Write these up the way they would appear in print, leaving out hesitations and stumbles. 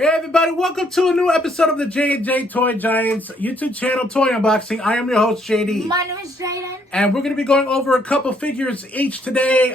Hey everybody, welcome to a new episode of the J&J Toy Giants YouTube channel Toy Unboxing. I am your host, JD. My name is Jaden. And we're going to be going over a couple figures each today.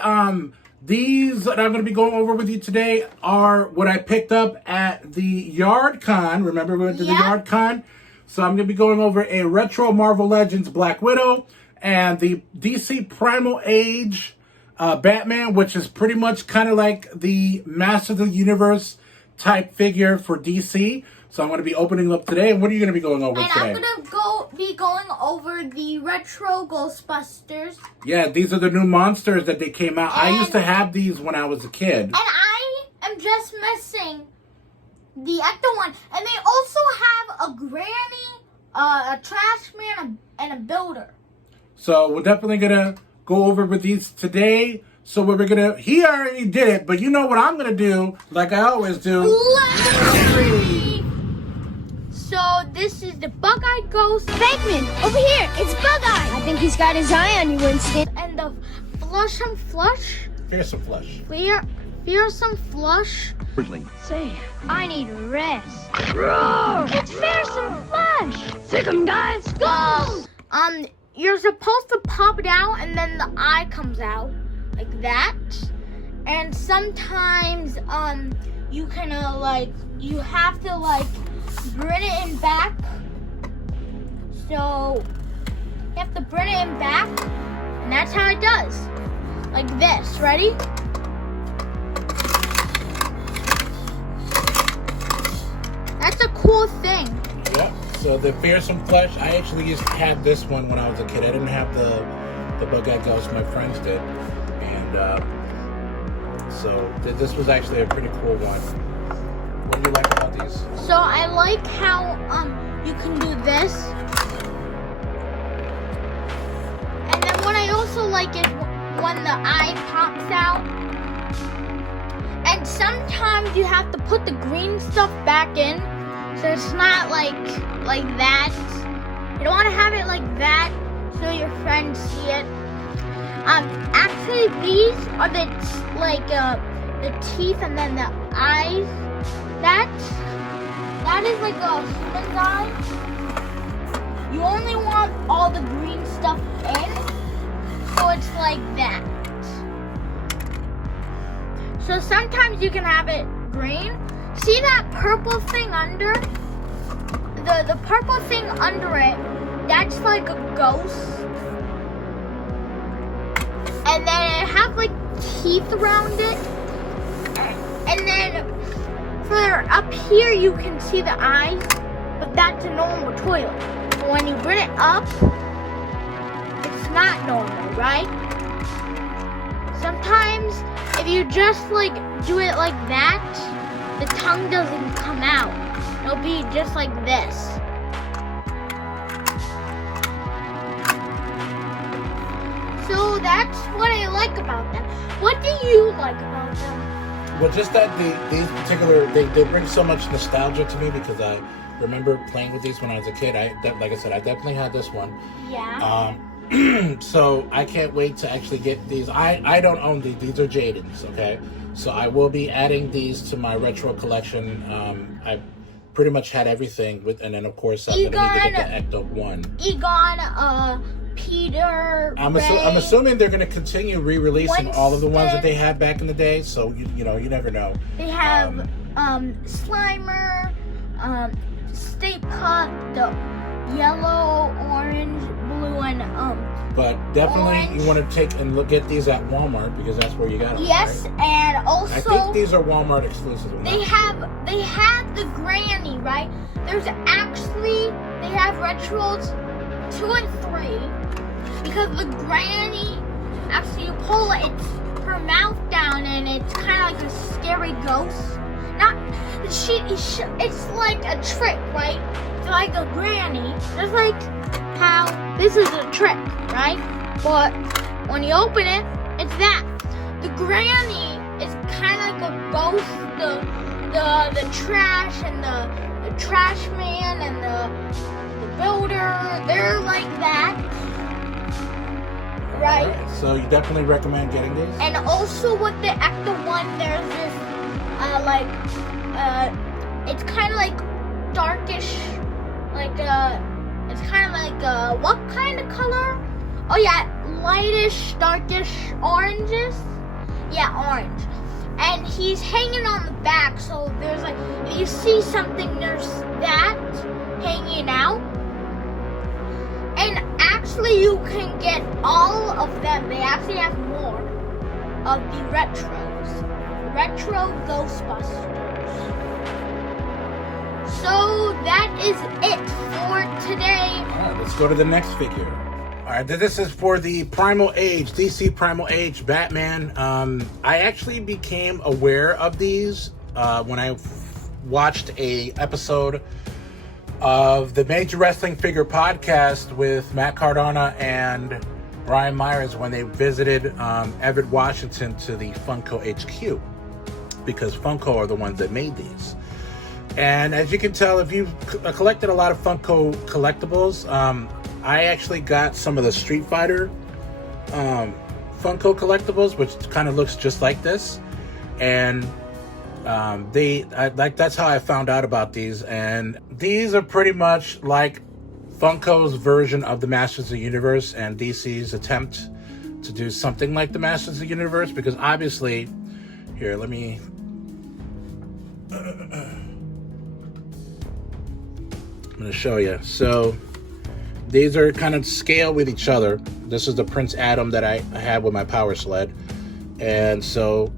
These that I'm going to be going over with you today are what I picked up at the Yard Con. Remember we went to the Yard Con? So I'm going to be going over a retro Marvel Legends Black Widow and the DC Primal Age Batman, which is pretty much kind of like the Masters of the Universe type figure for DC. So I'm going to be opening up today. And what are you going to be going over today? And I'm going to be going over the retro Ghostbusters. Yeah, these are the new monsters that they came out. I used to have these when I was a kid. And I am just missing the Ecto one. And they also have a granny, a trash man, and a builder. So we're definitely going to go over with these today. So what we're going to, he already did it, but you know what I'm going to do, like I always do. Let's read. So this is the Bug-Eyed Ghost. Bankman, over here, it's Bug-Eye. I think he's got his eye on you, Winston. And the Flush'em Flush. Fearsome Flush. Fearsome Flush. Say, I need a rest. Roar! It's Fearsome Flush. Sick 'em, guys. Go! You're supposed to pop it out and then the eye comes out. Like that. And sometimes you can you have to bring it in back. So you have to bring it in back, and that's how it does. Like this. Ready? That's a cool thing. Yep. So the Fearsome Flush, I actually used to have this one when I was a kid. I didn't have the Bug-Eyed Ghost, my friends did. So this was actually a pretty cool one. What do you like about these? So I like how you can do this. And then what I also like is when the eye pops out. And sometimes you have to put the green stuff back in. So it's not like that. You don't want to have it like that so your friends see it. Actually, these are the teeth and then the eyes. That is like a human's eye. You only want all the green stuff in, so it's like that. So sometimes you can have it green. See that purple thing under? The purple thing under it, that's like a ghost. And then it has like teeth around it. And then for up here you can see the eyes, but that's a normal toilet. But when you bring it up, it's not normal, right? Sometimes if you just do it like that, the tongue doesn't come out. It'll be just like this. So that's what I like about them. What do you like about them? Well, just that these particular, they bring so much nostalgia to me because I remember playing with these when I was a kid. Like I said, I definitely had this one. Yeah. So I can't wait to actually get these. I don't own these. These are Jaden's, okay? So I will be adding these to my retro collection. I pretty much had everything with, and then of course I'm going to need to get the Ecto one. Egon, Peter, I'm assuming they're going to continue re-releasing all of the ones that they had back in the day. So you never know. They have Slimer, Stay Puft, the yellow, orange, blue, and But definitely orange. You want to take and look at these at Walmart because that's where you got them. Yes, right? and also I think these are Walmart exclusives. they have the granny, right? They have retros 2 and 3 because the granny, after you pull it, it's her mouth down and it's kind of like a scary ghost. It's like a trick, right? It's like a granny, just like how this is a trick, right? But when you open it, it's that. The granny is kind of like a ghost. The trash and the trash man and the builder, they're like that. Right. So you definitely recommend getting these? And also with the Ecto one, there's this It's kind of like darkish, like it's kind of like what kind of color? Oh yeah, lightish, darkish oranges. Yeah, orange. And he's hanging on the back, so there's like, if you see something, there's that hanging out. And actually, you can get all of them. They actually have more of the retro Ghostbusters. So that is it for today. All right, let's go to the next figure. All right, this is for the Primal Age, DC Primal Age Batman. I actually became aware of these when I watched a episode of the Major Wrestling Figure podcast with Matt Cardona and Brian Myers when they visited Everett, Washington to the Funko HQ, because Funko are the ones that made these. And as you can tell, if you've collected a lot of Funko collectibles, I actually got some of the Street Fighter Funko collectibles, which kind of looks just like this. And that's how I found out about these. And these are pretty much like Funko's version of the Masters of the Universe and DC's attempt to do something like the Masters of the Universe, because obviously, here, let me... I'm going to show you. So these are kind of scale with each other. This is the Prince Adam that I had with my Power Sled. And so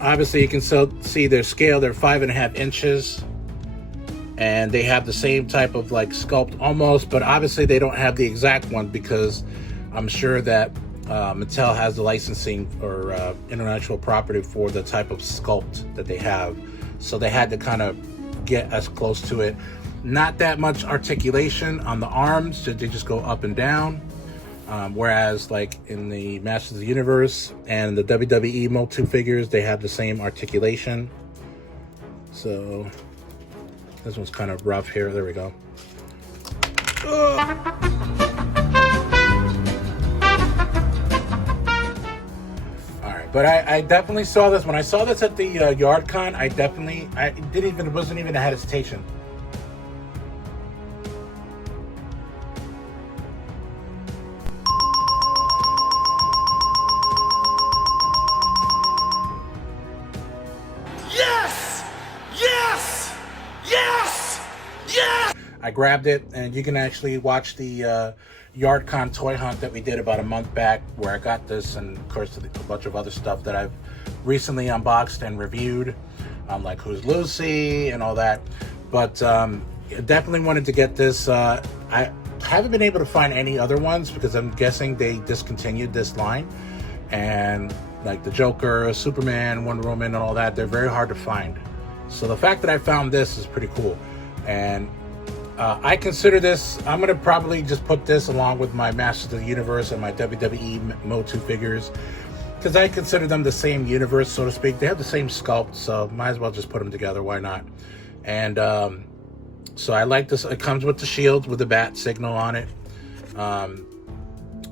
obviously you can see their scale. They're 5.5 inches. And they have the same type of like sculpt almost, but obviously they don't have the exact one, because I'm sure that Mattel has the licensing or intellectual property for the type of sculpt that they have. So they had to kind of get as close to it. Not that much articulation on the arms, so they just go up and down. Whereas like in the Masters of the Universe and the WWE Motu figures, they have the same articulation. So this one's kind of rough here. There we go. But I definitely saw this. When I saw this at the YardCon, it wasn't even a hesitation. Yes! Yes! Yes! Yes! I grabbed it, and you can actually watch the YardCon toy hunt that we did about a month back, where I got this, and of course a bunch of other stuff that I've recently unboxed and reviewed, like Who's Lucy and all that. But definitely wanted to get this. I haven't been able to find any other ones, because I'm guessing they discontinued this line. And like the Joker, Superman, Wonder Woman, and all that, they're very hard to find. So the fact that I found this is pretty cool. And I consider this, I'm going to probably just put this along with my Masters of the Universe and my WWE Motu figures, because I consider them the same universe, so to speak. They have the same sculpt, so might as well just put them together. Why not? And so I like this. It comes with the shield with the bat signal on it.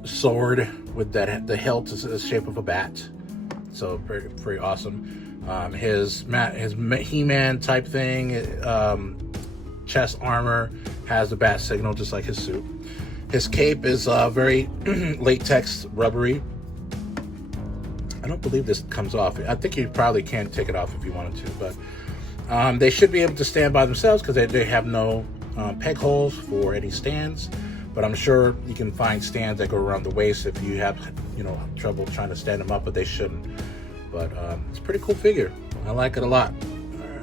Sword with the hilt is the shape of a bat. So very, very awesome. His He-Man type thing, chest armor has the bat signal just like his suit. His cape is very latex rubbery. I don't believe this comes off. I think you probably can take it off if you wanted to, but they should be able to stand by themselves, because they have no peg holes for any stands. But I'm sure you can find stands that go around the waist if you have trouble trying to stand them up, but they shouldn't. But it's a pretty cool figure. I like it a lot.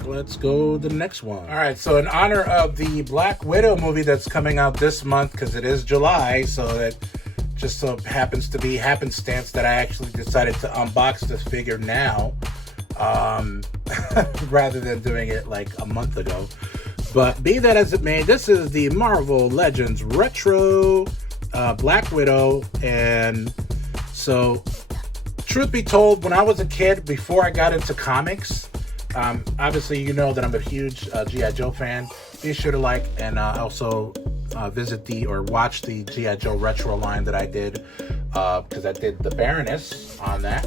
Let's go to the next one. All right, so in honor of the Black Widow movie that's coming out this month, because it is July, so that just so happens to be happenstance that I actually decided to unbox this figure now, rather than doing it like a month ago. But be that as it may, this is the Marvel Legends Retro Black Widow. And so, truth be told, when I was a kid, before I got into comics, obviously you know that I'm a huge G.I. Joe fan. Be sure to like and also visit or watch the G.I. Joe retro line that I did, because I did the Baroness on that.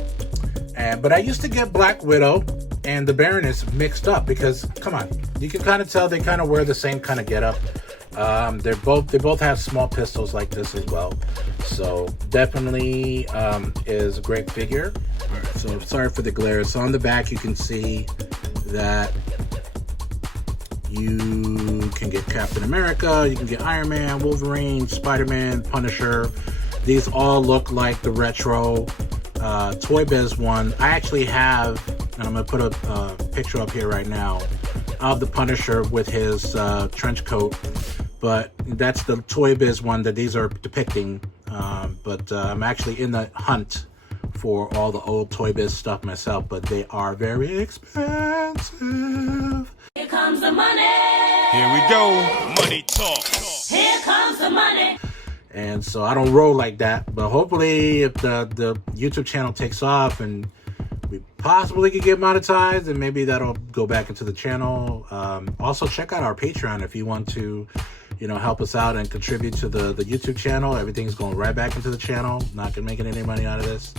But I used to get Black Widow and the Baroness mixed up, because come on, you can kind of tell they kind of wear the same kind of getup. They both have small pistols like this as well, so definitely is a great figure. All right, so sorry for the glare. So on the back you can see that you can get Captain America, you can get Iron Man, Wolverine, Spider-Man, Punisher. These all look like the retro Toy Biz one. I actually have, and I'm gonna put a picture up here right now of the Punisher with his trench coat, but that's the Toy Biz one that these are depicting. But I'm actually in the hunt for all the old Toy Biz stuff myself, but they are very expensive. Here comes the money. Here we go. Money talk. Here comes the money. And so I don't roll like that, but hopefully if the YouTube channel takes off and we possibly could get monetized, and maybe that'll go back into the channel. Also check out our Patreon if you want to, you know, help us out and contribute to the YouTube channel. Everything's going right back into the channel. Not gonna making any money out of this,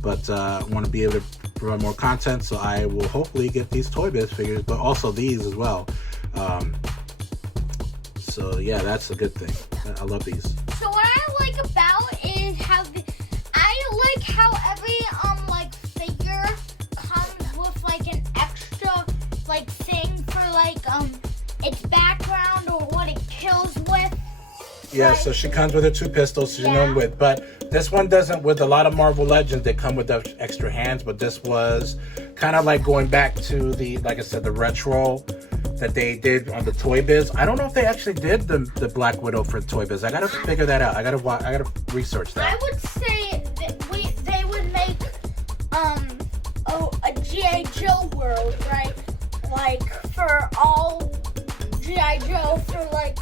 but I want to be able to provide more content, so I will hopefully get these Toy Biz figures, but also these as well. So yeah, that's a good thing. I love these. So what I like about is how I like how every like figure comes with like an extra like thing for like its background or what it kills with. Yeah, so she comes with her 2 pistols, she's Yeah. known with, but this one doesn't. With a lot of Marvel Legends, they come with the extra hands, but this was kind of like going back to the, like I said, the retro that they did on the Toy Biz. I don't know if they actually did the Black Widow for Toy Biz. I gotta figure that out. I gotta research that. I would say that they would make a G.I. Joe world, right? Like for all G.I. Joe for like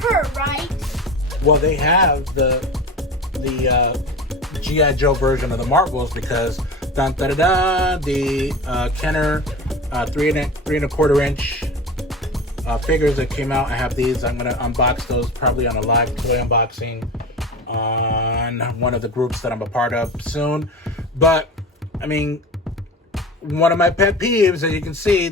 her, right? Well, they have the G.I. Joe version of the Marvels, because the Kenner 3¼ inch figures that came out. I have these. I'm gonna unbox those probably on a live toy unboxing on one of the groups that I'm a part of soon. But I mean, one of my pet peeves, as you can see,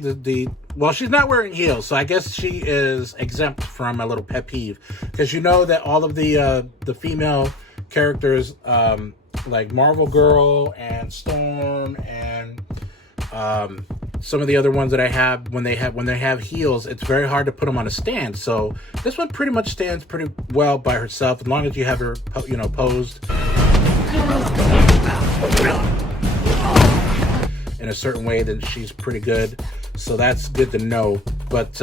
well, she's not wearing heels, so I guess she is exempt from my little pet peeve, because you know that all of the female characters, like Marvel Girl and Storm and some of the other ones that I have, when they have heels, it's very hard to put them on a stand. So this one pretty much stands pretty well by herself, as long as you have her, you know, posed in a certain way, then she's pretty good. So that's good to know. But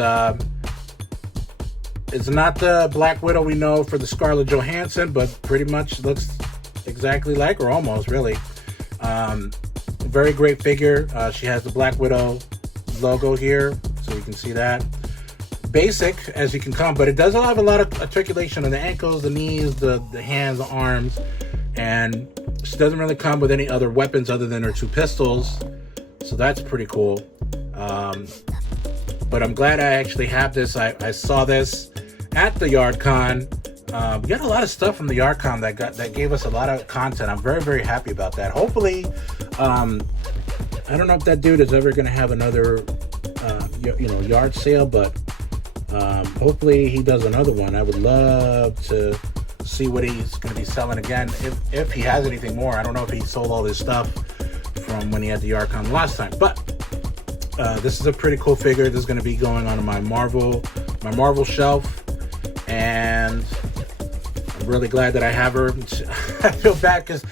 it's not the Black Widow we know for the Scarlett Johansson, but pretty much looks exactly like her, almost, really. Very great figure. She has the Black Widow logo here, so you can see that. Basic as you can come, but it does have a lot of articulation on the ankles, the knees, the hands, the arms, and she doesn't really come with any other weapons other than her 2 pistols, so that's pretty cool. But I'm glad I actually have this. I saw this at the YardCon. We got a lot of stuff from the YardCon that gave us a lot of content. I'm very, very happy about that. Hopefully, I don't know if that dude is ever going to have another, yard sale, but hopefully he does another one. I would love to see what he's going to be selling again, if he has anything more. I don't know if he sold all this stuff from when he had the YardCon last time, but this is a pretty cool figure. This is going to be going on my Marvel shelf, and I'm really glad that I have her. I feel bad because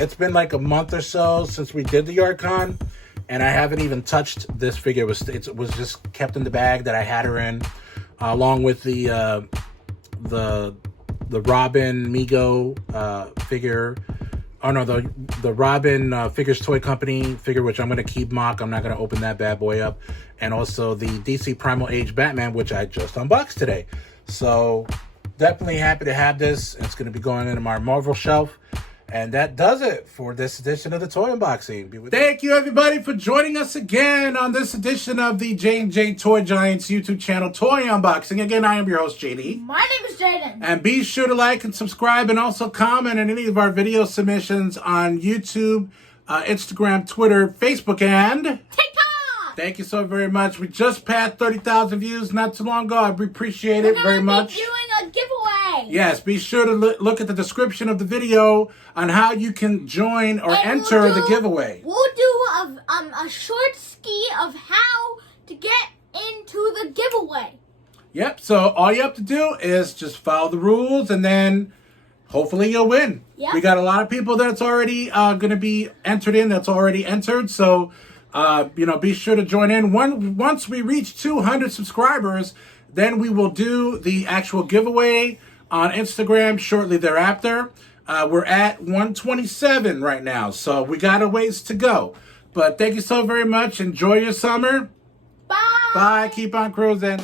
it's been like a month or so since we did the YardCon, and I haven't even touched this figure. It was just kept in the bag that I had her in, along with the Robin Mego figure. Oh no, the Robin Figures Toy Company figure, which I'm going to keep mock. I'm not going to open that bad boy up. And also the DC Primal Age Batman, which I just unboxed today. So definitely happy to have this. It's going to be going into my Marvel shelf. And that does it for this edition of the Toy Unboxing. Thank you, everybody, for joining us again on this edition of the J&J Toy Giants YouTube channel Toy Unboxing. Again, I am your host, JD. My name is Jaden. And be sure to like and subscribe, and also comment on any of our video submissions on YouTube. Instagram, Twitter, Facebook, and TikTok. thank you so very much. We just passed 30,000 views not too long ago. I appreciate it very much. We're doing a giveaway. Yes, be sure to look at the description of the video on how you can join or enter the giveaway. We'll do a short ski of how to get into the giveaway. Yep, so all you have to do is just follow the rules and then hopefully you'll win. Yep. We got a lot of people that's already going to be entered in, that's already entered. So, be sure to join in. Once we reach 200 subscribers, then we will do the actual giveaway on Instagram shortly thereafter. We're at 127 right now, so we got a ways to go. But thank you so very much. Enjoy your summer. Bye. Bye. Keep on cruising.